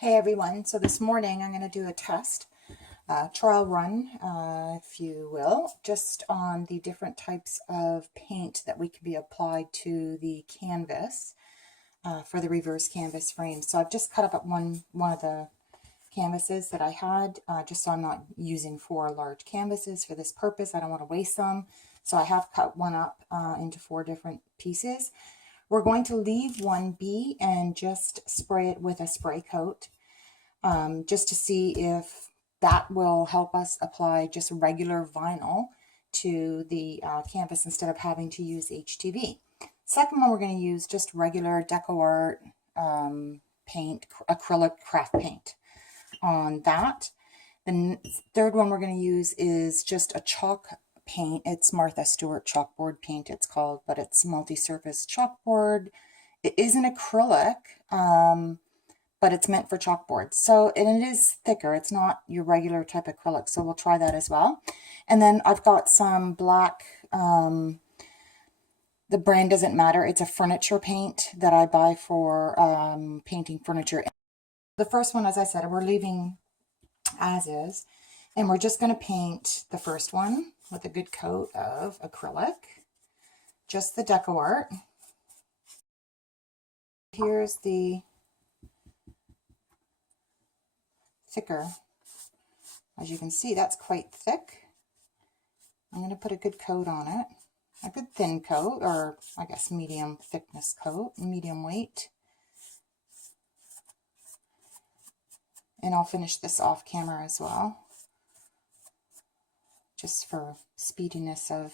Hey everyone, so this morning I'm going to do a test, trial run, if you will, just on the different types of paint that we can be applied to the canvas for the reverse canvas frame. So I've just cut up one of the canvases that I had, just so I'm not using 4 large canvases for this purpose. I don't want to waste them. So I have cut one up into 4 different pieces. We're going to leave one be and just spray it with a spray coat, just to see if that will help us apply just regular vinyl to the canvas instead of having to use HTV. Second one, we're going to use just regular Deco Art paint, acrylic craft paint on that. The third one we're going to use is just a chalk paint. It's Martha Stewart chalkboard paint it's called, but it's multi-surface chalkboard. It is an acrylic, but it's meant for chalkboard. So, and it is thicker. It's not your regular type of acrylic. So we'll try that as well. And then I've got some black, the brand doesn't matter. It's a furniture paint that I buy for painting furniture. The first one, as I said, we're leaving as is. And we're just going to paint the first one with a good coat of acrylic. Just the Deco Art. Here's the thicker. As you can see, that's quite thick. I'm going to put a good coat on it. A good thin coat, or I guess medium thickness coat, medium weight. And I'll finish this off camera as well, just for speediness of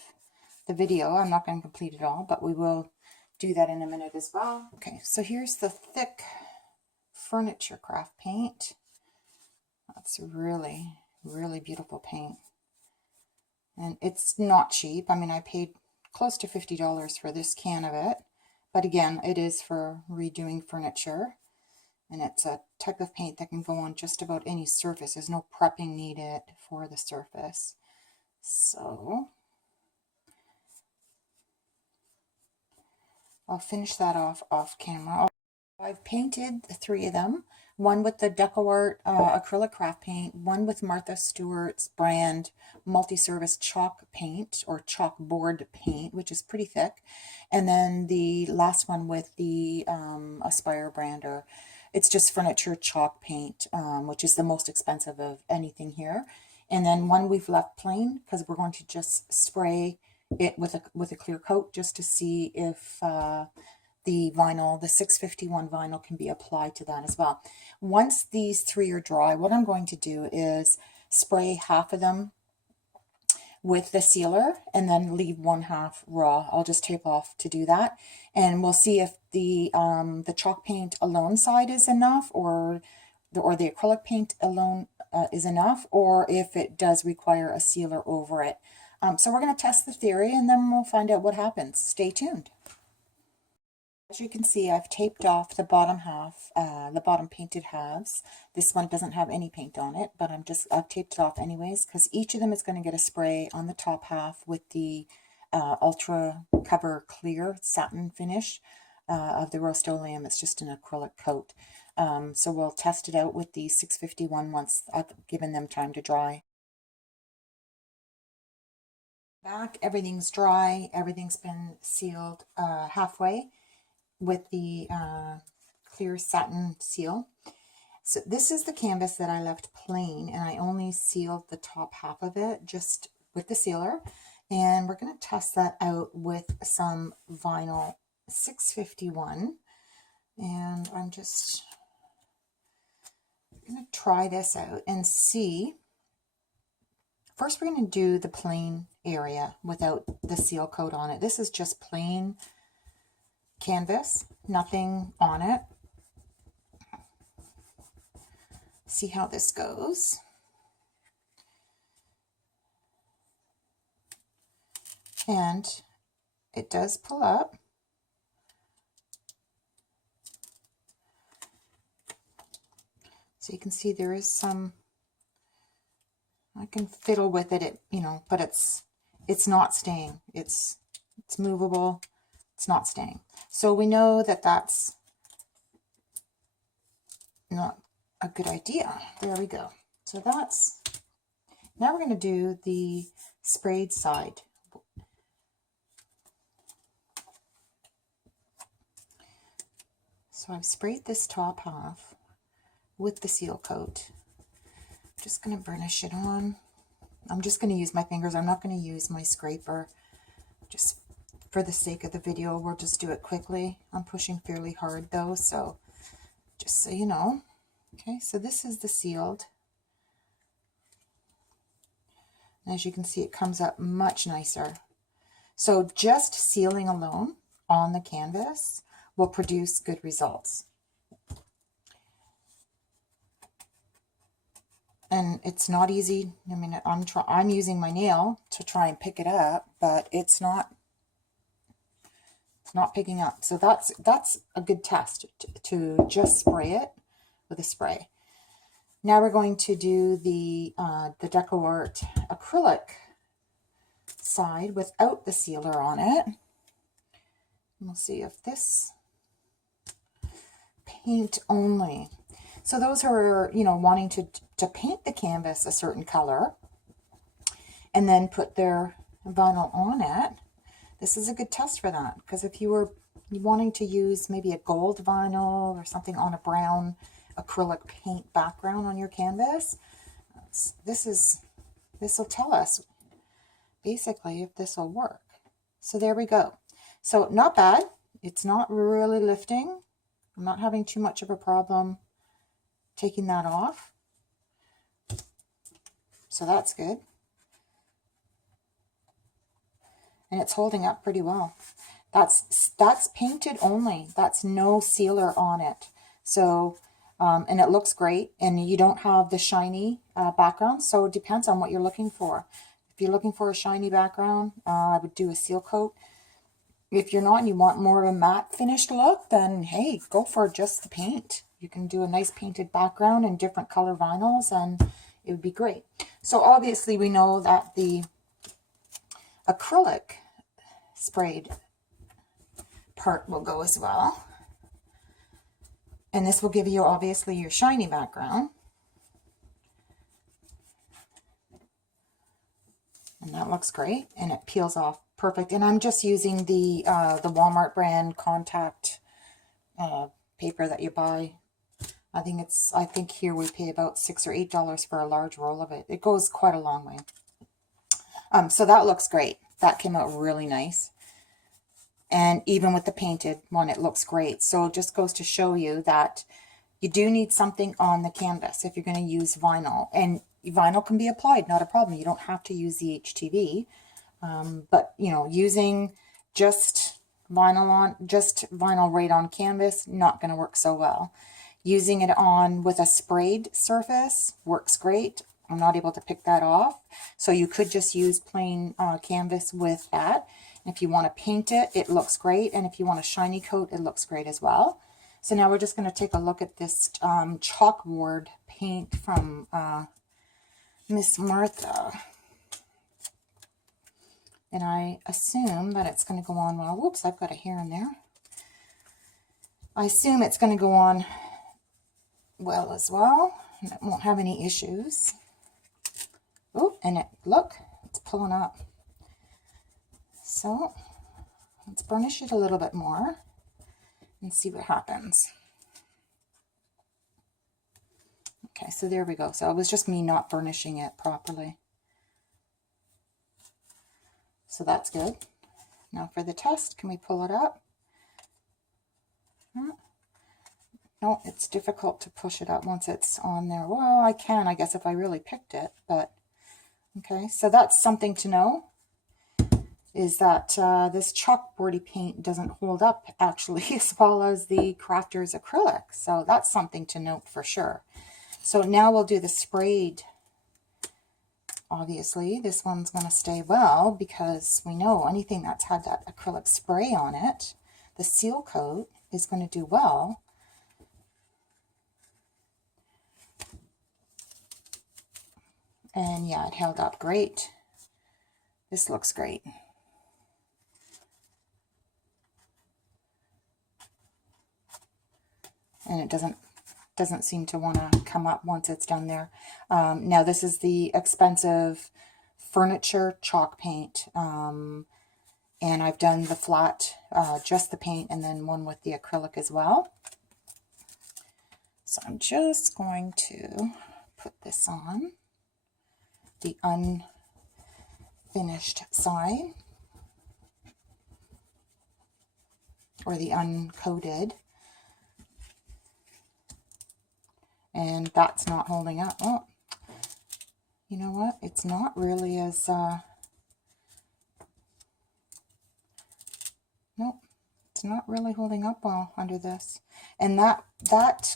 the video. I'm not going to complete it all, but we will do that in a minute as well. Okay, so here's the thick furniture craft paint. That's really, really beautiful paint. And it's not cheap. I mean, I paid close to $50 for this can of it. But again, it is for redoing furniture. And it's a type of paint that can go on just about any surface. There's no prepping needed for the surface. So I'll finish that off camera. I've painted 3 of them. One with the Deco Art acrylic craft paint, one with Martha Stewart's brand multi-service chalk paint or chalkboard paint, which is pretty thick. And then the last one with the Aspire brand, or it's just furniture chalk paint, which is the most expensive of anything here. And then one we've left plain because we're going to just spray it with a clear coat just to see if the vinyl, the 651 vinyl, can be applied to that as well. Once these 3 are dry, what I'm going to do is spray half of them with the sealer and then leave one half raw. I'll just tape off to do that, and we'll see if the chalk paint alone side is enough, or the acrylic paint alone is enough, or if it does require a sealer over it. So we're going to test the theory and then we'll find out what happens. Stay tuned. As you can see, I've taped off the bottom half, the bottom painted halves. This one doesn't have any paint on it, but I've taped it off anyways, because each of them is going to get a spray on the top half with the Ultra Cover Clear satin finish of the Rust-Oleum. It's just an acrylic coat. So we'll test it out with the 651 once I've given them time to dry. Back, everything's dry, everything's been sealed halfway with the clear satin seal. So this is the canvas that I left plain, and I only sealed the top half of it just with the sealer. And we're going to test that out with some vinyl 651. And I'm just going to try this out and see. First, we're going to do the plain area without the seal coat on it. This is just plain canvas, nothing on it. See how this goes. And it does pull up. So you can see there is some, I can fiddle with it, you know, but it's not staying. It's movable. It's not staying. So we know that that's not a good idea. There we go. So that's, now we're going to do the sprayed side. So I've sprayed this top half with the seal coat. Just going to burnish it on. I'm just going to use my fingers. I'm not going to use my scraper. Just for the sake of the video, we'll just do it quickly. I'm pushing fairly hard though, so just so you know. Okay, so this is the sealed. And as you can see, it comes up much nicer. So just sealing alone on the canvas will produce good results. And it's not easy. I mean, I'm using my nail to try and pick it up, but it's not picking up. So that's a good test to just spray it with a spray. Now we're going to do the Deco Art acrylic side without the sealer on it. And we'll see if this paint only. So those who are, you know, wanting to paint the canvas a certain color and then put their vinyl on it, this is a good test for that. Because if you were wanting to use maybe a gold vinyl or something on a brown acrylic paint background on your canvas, this will tell us basically if this will work. So there we go. So not bad. It's not really lifting. I'm not having too much of a problem taking that off. So that's good. And it's holding up pretty well. That's painted only. That's no sealer on it. So, and it looks great. And you don't have the shiny background. So it depends on what you're looking for. If you're looking for a shiny background, I would do a seal coat. If you're not and you want more of a matte finished look, then hey, go for just the paint. You can do a nice painted background and different color vinyls and it would be great. So obviously we know that the acrylic sprayed part will go as well. And this will give you obviously your shiny background. And that looks great and it peels off perfect. And I'm just using the Walmart brand contact paper that you buy. I think here we pay about $6 or $8 for a large roll of it. It goes quite a long way. So that looks great. That came out really nice. And even with the painted one, it looks great. So it just goes to show you that you do need something on the canvas if you're going to use vinyl. And vinyl can be applied, not a problem. You don't have to use the HTV. But, you know, using just vinyl right on canvas, not going to work so well. Using it on with a sprayed surface works great. I'm not able to pick that off. So you could just use plain canvas with that. And if you want to paint it, it looks great. And if you want a shiny coat, it looks great as well. So now we're just going to take a look at this chalkboard paint from Miss Martha. And I assume that it's going to go on well. Whoops, I've got a hair in there. I assume it's going to go on well as well. And it won't have any issues. Oh, and look, it's pulling up. So let's burnish it a little bit more and see what happens. Okay, so there we go. So it was just me not burnishing it properly. So that's good. Now for the test, can we pull it up? No, it's difficult to push it up once it's on there. Well, I can, I guess, if I really picked it, but okay. So that's something to know, is that this chalkboardy paint doesn't hold up actually as well as the Crafter's acrylic. So that's something to note for sure. So now we'll do the sprayed. Obviously, this one's going to stay well because we know anything that's had that acrylic spray on it, the seal coat is going to do well. And yeah, it held up great. This looks great. And it doesn't doesn't seem to want to come up once it's done there. Now this is the expensive furniture chalk paint. And I've done the flat, just the paint, and then one with the acrylic as well. So I'm just going to put this on the unfinished side, or the uncoated. And that's not holding up. Oh, you know what? It's not really as, nope, it's not really holding up well under this. And that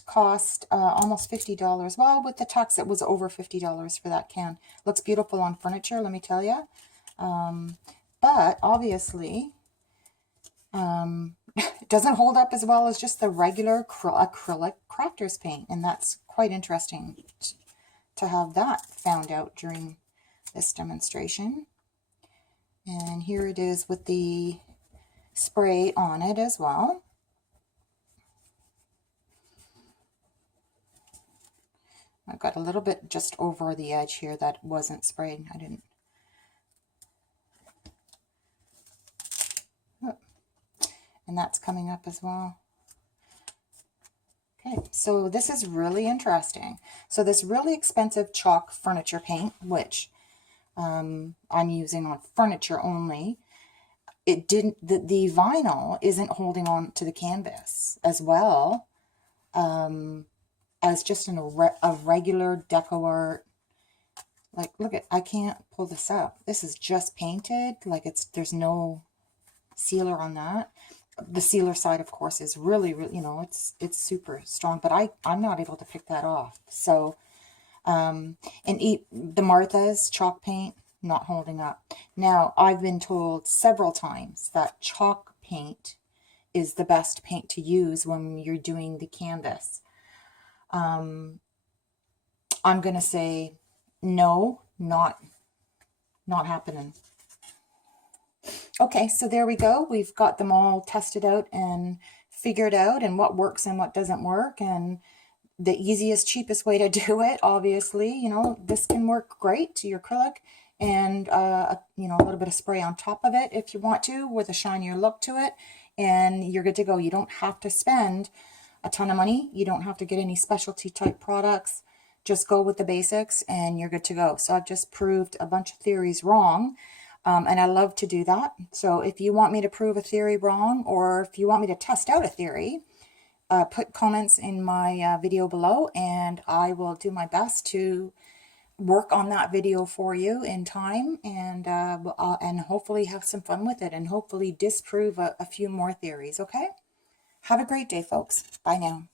cost almost $50. Well, with the tax, it was over $50 for that can. Looks beautiful on furniture, let me tell you. But obviously, it doesn't hold up as well as just the regular acrylic crafter's paint. And that's quite interesting to have that found out during this demonstration. And here it is with the spray on it as well. I've got a little bit just over the edge here that wasn't sprayed. I didn't. Oh. And that's coming up as well. Okay, so this is really interesting. So this really expensive chalk furniture paint, which I'm using on furniture only, it didn't, the vinyl isn't holding on to the canvas as well as just a regular deco art. Like, look at, I can't pull this up. This is just painted, like there's no sealer on that. The sealer side, of course, is really, you know, it's super strong, but I'm not able to pick that off. So, and the Martha's chalk paint, not holding up. Now, I've been told several times that chalk paint is the best paint to use when you're doing the canvas. I'm going to say no, not happening. Okay, so there we go. We've got them all tested out and figured out, and what works and what doesn't work, and the easiest, cheapest way to do it. Obviously, you know, this can work great to your acrylic, and you know, a little bit of spray on top of it if you want to, with a shinier look to it, and you're good to go. You don't have to spend a ton of money. You don't have to get any specialty type products. Just go with the basics and you're good to go. So I've just proved a bunch of theories wrong. And I love to do that. So if you want me to prove a theory wrong, or if you want me to test out a theory, put comments in my video below, and I will do my best to work on that video for you in time, and hopefully have some fun with it, and hopefully disprove a few more theories. Okay? Have a great day, folks. Bye now.